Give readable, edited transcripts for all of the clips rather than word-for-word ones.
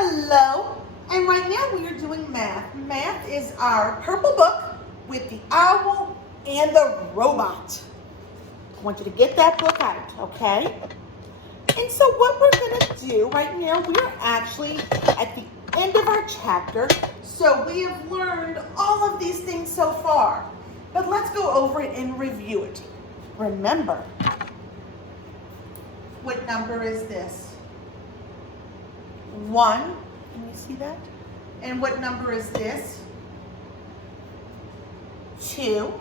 Hello, and right now we are doing math. Math is our purple book with the owl and the robot. I want you to get that book out, okay? And so what we're gonna do right now, we are actually at the end of our chapter. So we have learned all of these things so far, but let's go over it and review it. Remember, what number is this? 1, can you see that? And what number is this? 2.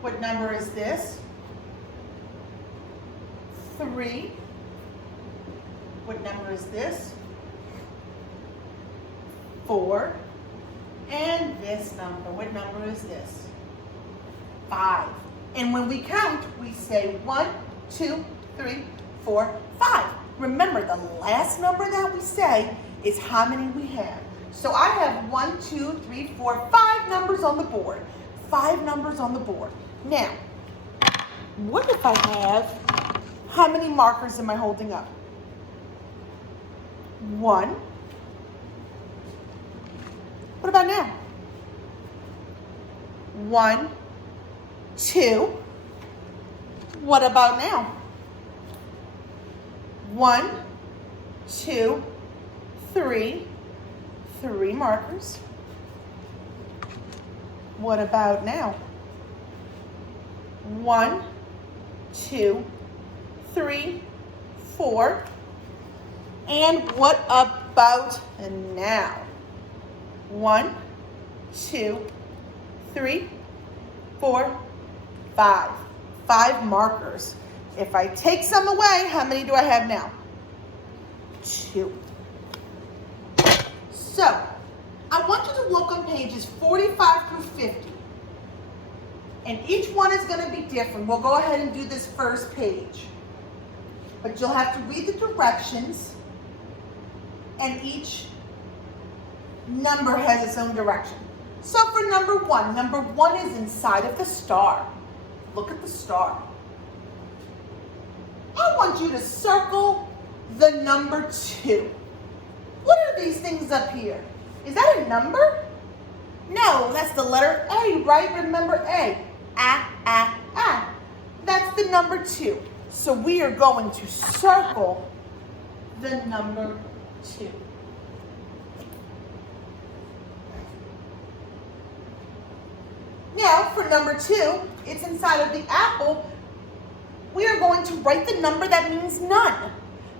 What number is this? 3. What number is this? 4. And this number, what number is this? 5. And when we count, we say 1, 2, 3, 4, 5. Remember, the last number that we say is how many we have. So I have 1, 2, 3, 4, 5 numbers on the board. 5 numbers on the board. Now, what if I have, how many markers am I holding up? 1. What about now? 1, 2. What about now? 1, 2, 3. 3 markers. What about now? 1, 2, 3, 4. And what about now? 1, 2, 3, 4, 5. 5 markers. If I take some away, how many do I have now? 2. So, I want you to look on pages 45 through 50. And each one is going to be different. We'll go ahead and do this first page. But you'll have to read the directions. And each number has its own direction. So for number 1 is inside of the star. Look at the star. I want you to circle the number 2. What are these things up here? Is that a number? No, that's the letter A, right? Remember A. A. That's the number 2. So we are going to circle the number 2. Now, for number 2, it's inside of the apple. We are going to write the number that means none.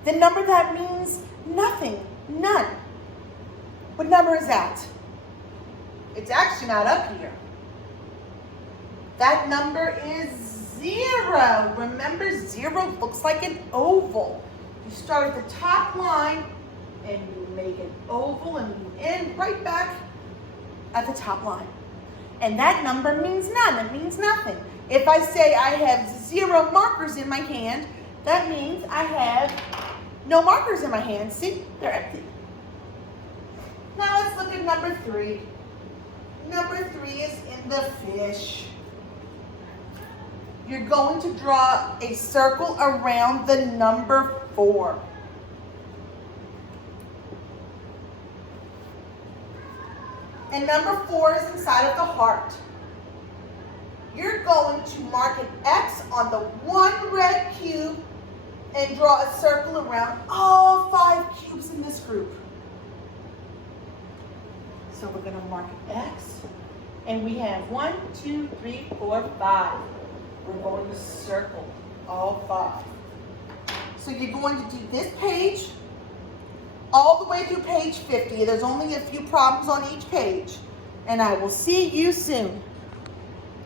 The number that means nothing, none. What number is that? It's actually not up here. That number is 0. Remember, 0 looks like an oval. You start at the top line and you make an oval and you end right back at the top line. And that number means none. It means nothing. If I say I have 0 markers in my hand, that means I have no markers in my hand. See, they're empty. Now let's look at number 3. Number 3 is in the fish. You're going to draw a circle around the number 4. And number 4 is inside of the heart. You're going to mark an X on the 1 red cube and draw a circle around all 5 cubes in this group. So we're going to mark an X, and we have 1, 2, 3, 4, 5. We're going to circle all 5. So you're going to do this page all the way through page 50. There's only a few problems on each page, and I will see you soon.